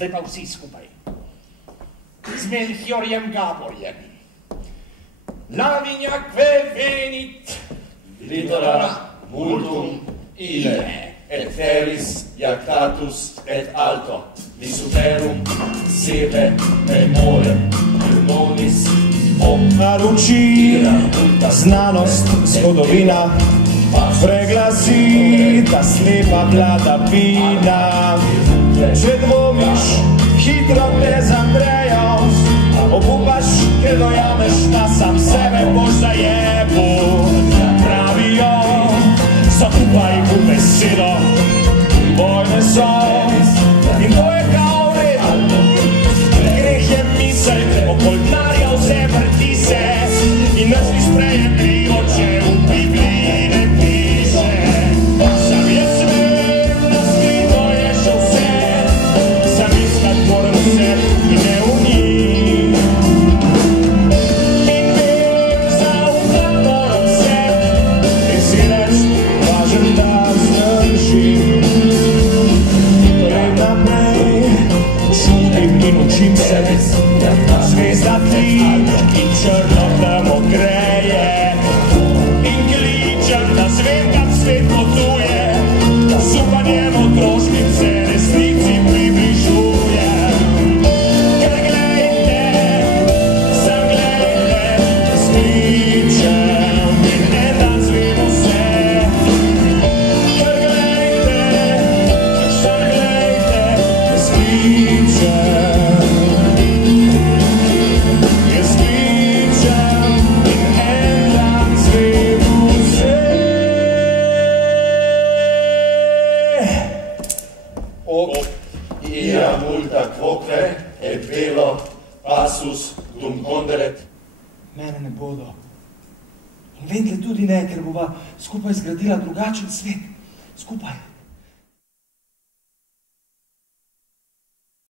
Zdaj pa vsi skupaj. Z Melchiorjem Gaborjem. Lavinjakve venit. Litora multum ille, et feris jactatus et alto, visuperum sebe memorem, ilmonis naruči znanost, zgodovina, preglasi ta slepa vladavina. Če dvomiš, hitro te zamrejo, obupaš, ker dojameš, da sam sebe boš zajebil. Pravijo, zaupaj v besedo, vojne so in to je kao redu. Greh je misel, okol denarja vse vrti se in nič ni sprejemljivo, če v Bibliji ne piše. Sam jaz vem, da skrito je še vse, sam iskat moram vse in ne v njih. In vem, zaupat moram vse, in si reč, važem, da zdržim. Grem naprej, čutim in učim se, zvezda tli in črno temo greje. In kličem, da zvem, kak svet potuje, z upanjem otroškim se resnici približuje. Ker glejte, zaglejte, skličem in en dan zvem vse. Ker glejte, zaglejte, skličem. Quoque et velo passus dum conderet. Mene ne bodo. In vendle tudi ne, ker bova skupaj zgradila drugačen svet. Skupaj.